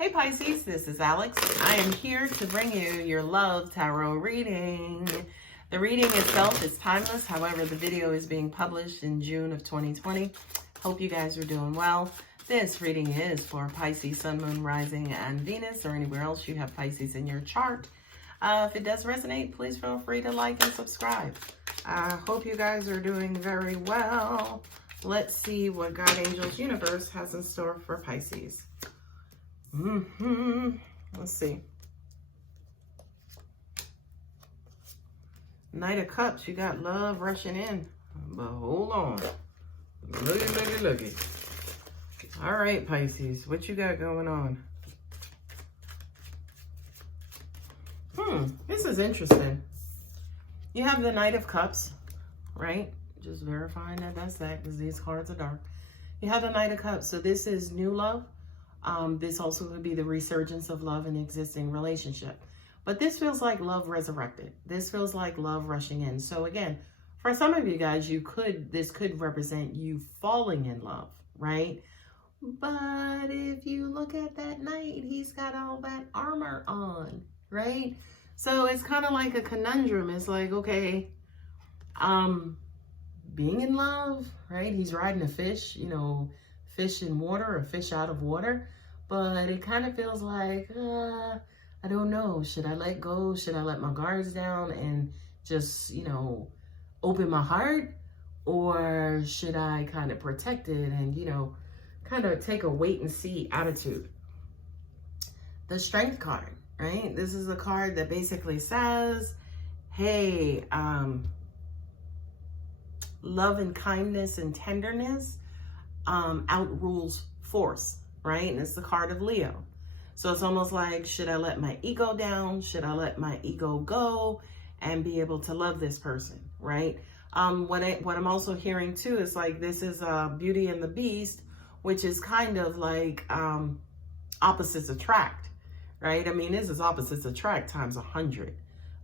Hey Pisces, this is Alex. I am here to bring you your love tarot reading. The reading itself is timeless. However, the video is being published in June of 2020. Hope you guys are doing well. This reading is for Pisces, Sun, Moon, Rising, and Venus, or anywhere else you have Pisces in your chart. If it does resonate, please feel free to like and subscribe. I hope you guys are doing very well. Let's see what God, Angels, Universe has in store for Pisces. Let's see. Knight of Cups, you got love rushing in. But hold on. Looky. All right, Pisces, what you got going on? This is interesting. You have the Knight of Cups, right? Just verifying that that's that, because these cards are dark. You have the Knight of Cups, so this is new love. This also could be the resurgence of love in an existing relationship. But this feels like love resurrected. This feels like love rushing in. So again, for some of you guys, this could represent you falling in love, right? But if you look at that knight, he's got all that armor on, right? So it's kind of like a conundrum. It's like, okay, being in love, right? He's riding a fish, fish in water or fish out of water, but it kind of feels like, I don't know. Should I let go? Should I let my guards down and just, open my heart? Or should I kind of protect it and, kind of take a wait and see attitude? The Strength card, right? This is a card that basically says, hey, love and kindness and tenderness outrules force, right? And it's the card of Leo. So it's almost like, should I let my ego down? Should I let my ego go and be able to love this person, right? What I'm also hearing too is like, this is Beauty and the Beast, which is kind of like opposites attract, right? I mean, this is opposites attract times 100,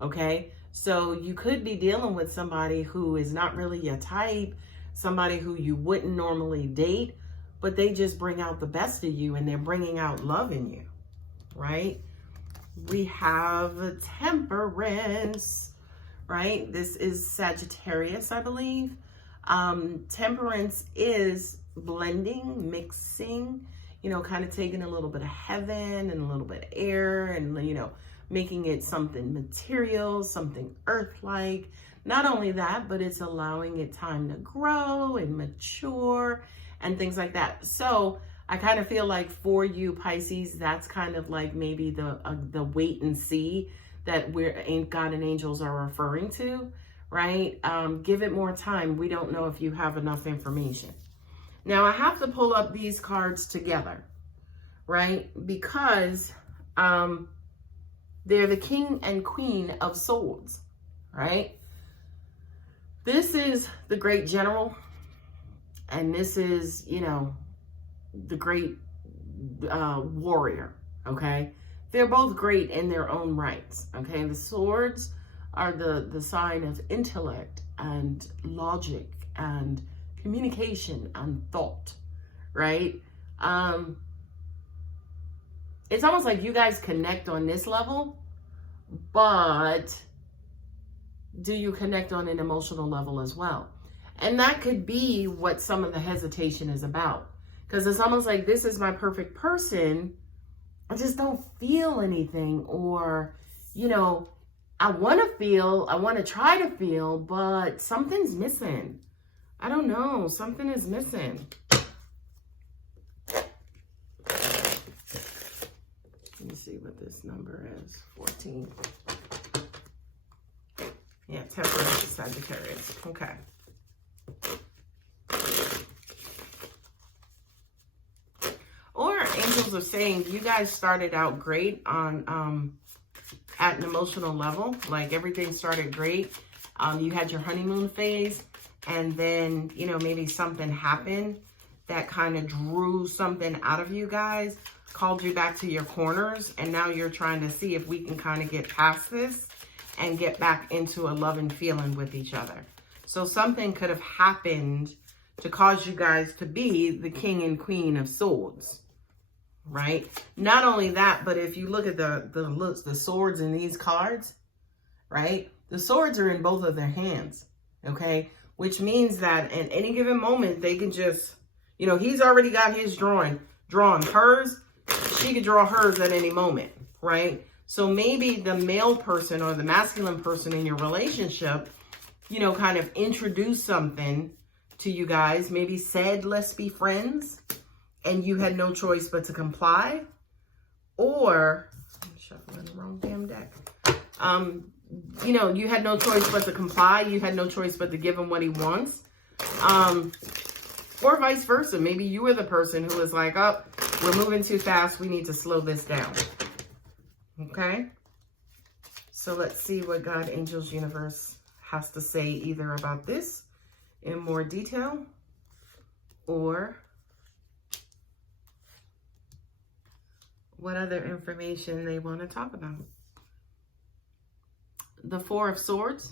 okay? So you could be dealing with somebody who is not really your type, somebody who you wouldn't normally date, but they just bring out the best of you and they're bringing out love in you, right? We have Temperance, right? This is Sagittarius, I believe. Temperance is blending, mixing, kind of taking a little bit of heaven and a little bit of air and, making it something material, something earth-like. Not only that, but it's allowing it time to grow and mature and things like that. So I kind of feel like for you, Pisces, that's kind of like maybe the wait and see that God and angels are referring to, right? Give it more time. We don't know if you have enough information. Now I have to pull up these cards together, right? Because they're the King and Queen of Swords, right? This is the great general, and this is, the great warrior, okay? They're both great in their own rights, okay? The swords are the sign of intellect and logic and communication and thought, right? It's almost like you guys connect on this level, but do you connect on an emotional level as well? And that could be what some of the hesitation is about. Because it's almost like, this is my perfect person, I just don't feel anything. Or, I want to try to feel, but something's missing. I don't know, something is missing. Let me see what this number is, 14. Yeah, Temperance, Sagittarius, okay. Or angels are saying you guys started out great on at an emotional level, like everything started great. You had your honeymoon phase, and then maybe something happened that kind of drew something out of you guys, called you back to your corners, and now you're trying to see if we can kind of get past this and get back into a loving feeling with each other. So something could have happened to cause you guys to be the King and Queen of Swords. right? Not only that, but if you look at the swords in these cards, right? The swords are in both of their hands, okay? Which means that at any given moment, they can just, you know, he's already got his drawn. Hers, she could draw hers at any moment, right? So maybe the male person or the masculine person in your relationship, you know, kind of introduced something to you guys, maybe said, let's be friends, and you had no choice but to comply. Or, I'm shuffling the wrong damn deck. You know, you had no choice but to comply. You had no choice but to give him what he wants. Or vice versa. Maybe you were the person who was like, oh, we're moving too fast. We need to slow this down. Okay? So let's see what God, angels, universe has to say either about this in more detail or what other information they want to talk about. The Four of Swords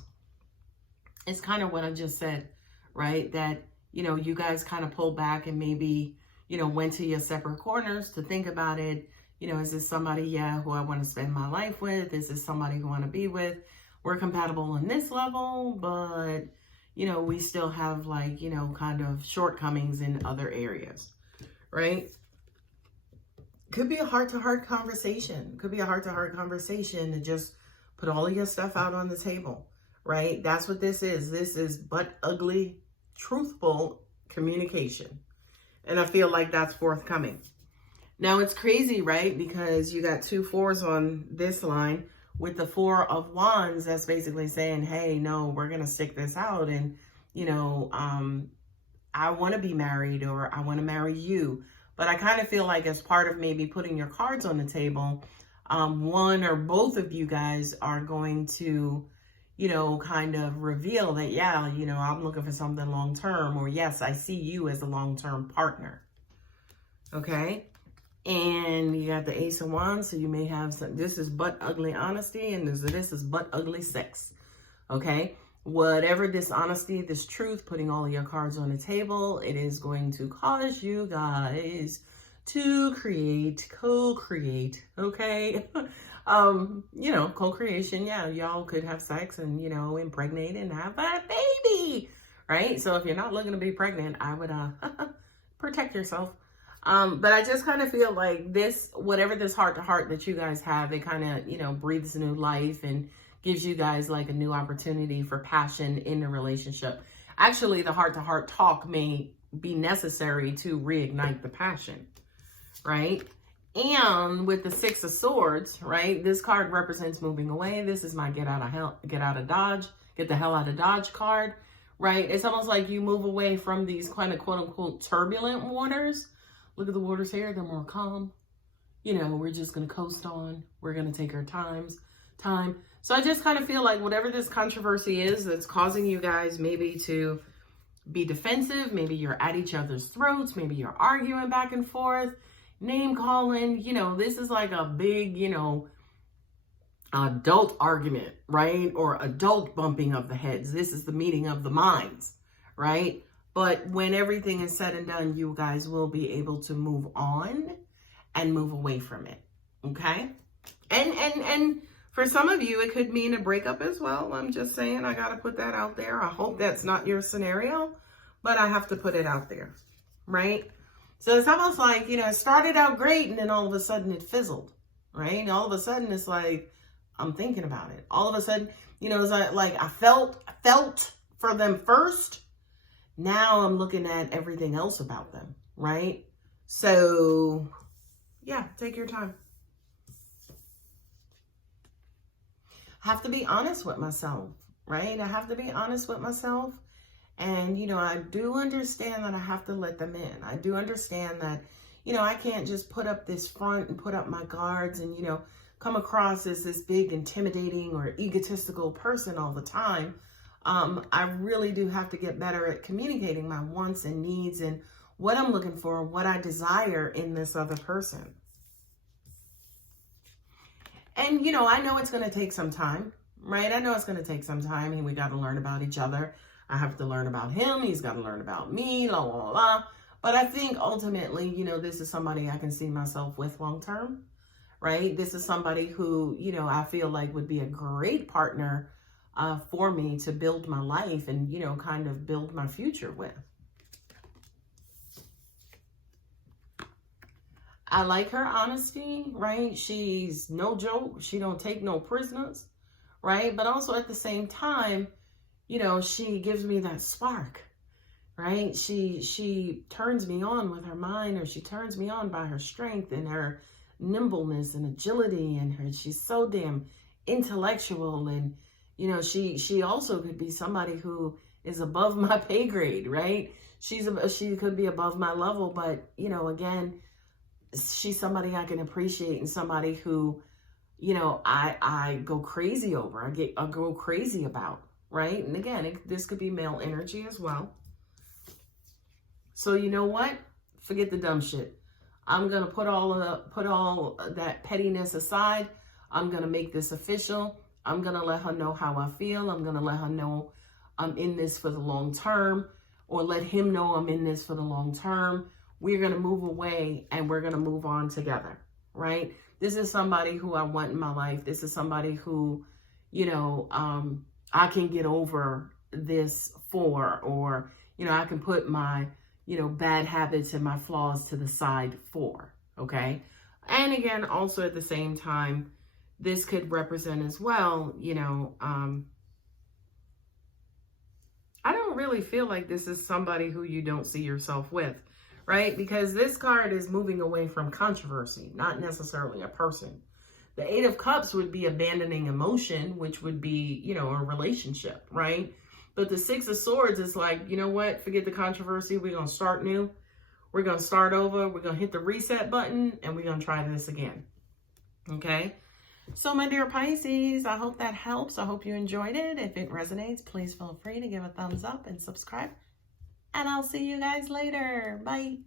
is kind of what I just said, right? That, you know, you guys kind of pulled back and maybe, you know, went to your separate corners to think about it. You know, is this somebody, who I want to spend my life with? Is this somebody who I want to be with? We're compatible on this level, but, you know, we still have like, you know, kind of shortcomings in other areas, right? Could be a heart-to-heart conversation. Could be a heart-to-heart conversation to just put all of your stuff out on the table, right? That's what this is. This is butt ugly, truthful communication. And I feel like that's forthcoming. Now it's crazy, right? Because you got 2 4s on this line with the 4 of Wands. That's basically saying, hey, no, we're going to stick this out. And, you know, I want to be married or I want to marry you. But I kind of feel like as part of maybe putting your cards on the table, one or both of you guys are going to, you know, kind of reveal that, yeah, you know, I'm looking for something long-term, or yes, I see you as a long-term partner. Okay. And you got the Ace of Wands. So you may have some, this is butt ugly honesty, and this is butt ugly sex. Okay. Whatever dishonesty, this truth, putting all of your cards on the table, it is going to cause you guys to co-create, okay? You know, co-creation, yeah, y'all could have sex and, you know, impregnate and have a baby, right? So if you're not looking to be pregnant, I would protect yourself. But I just kind of feel like this, whatever this heart-to-heart that you guys have, it kind of, you know, breathes new life and gives you guys like a new opportunity for passion in the relationship. Actually, the heart-to-heart talk may be necessary to reignite the passion, right? And with the 6 of Swords, right? This card represents moving away. This is my get the hell out of Dodge card, right? It's almost like you move away from these kind of quote unquote turbulent waters. Look at the waters here. They're more calm. You know, we're just going to coast on. We're going to take our time. So I just kind of feel like whatever this controversy is that's causing you guys maybe to be defensive, maybe you're at each other's throats, maybe you're arguing back and forth, name calling, you know, this is like a big, you know, adult argument, right? Or adult bumping of the heads. This is the meeting of the minds, right? But when everything is said and done, you guys will be able to move on and move away from it, okay? And for some of you, it could mean a breakup as well. I'm just saying, I got to put that out there. I hope that's not your scenario, but I have to put it out there, right? So it's almost like, you know, it started out great and then all of a sudden it fizzled, right? And all of a sudden it's like, I'm thinking about it. All of a sudden, you know, it's like I felt for them first. Now I'm looking at everything else about them, right? So yeah, take your time. I have to be honest with myself, right? I have to be honest with myself. And, you know, I do understand that I have to let them in. I do understand that, you know, I can't just put up this front and put up my guards and, you know, come across as this big, intimidating or egotistical person all the time. I really do have to get better at communicating my wants and needs and what I'm looking for, what I desire in this other person. And, you know, I know it's going to take some time, right? I know it's going to take some time and we got to learn about each other. I have to learn about him. He's got to learn about me, la, la, la. But I think ultimately, you know, this is somebody I can see myself with long term, right? This is somebody who, you know, I feel like would be a great partner for me to build my life and, you know, kind of build my future with. I like her honesty, right? She's no joke. She don't take no prisoners, right? But also at the same time, you know, she gives me that spark, right? She turns me on with her mind, or she turns me on by her strength and her nimbleness and agility, and she's so damn intellectual. And you know, she also could be somebody who is above my pay grade, right? She could be above my level, but you know, again, she's somebody I can appreciate, and somebody who, you know, I go crazy over. I go crazy about, right? And again, this could be male energy as well. So you know what? Forget the dumb shit. I'm gonna put all that pettiness aside. I'm gonna make this official. I'm gonna let her know how I feel. I'm gonna let her know I'm in this for the long term, or let him know I'm in this for the long term. We're gonna move away and we're gonna move on together, right? This is somebody who I want in my life. This is somebody who, you know, I can get over this for, or, you know, I can put my, you know, bad habits and my flaws to the side for, okay? And again, also at the same time, this could represent as well, you know, I don't really feel like this is somebody who you don't see yourself with, right? Because this card is moving away from controversy, not necessarily a person. The Eight of Cups would be abandoning emotion, which would be, you know, a relationship, right? But the Six of Swords is like, you know what? Forget the controversy. We're going to start new. We're going to start over. We're going to hit the reset button and we're going to try this again. Okay? So my dear Pisces, I hope that helps. I hope you enjoyed it. If it resonates, please feel free to give a thumbs up and subscribe. And I'll see you guys later. Bye.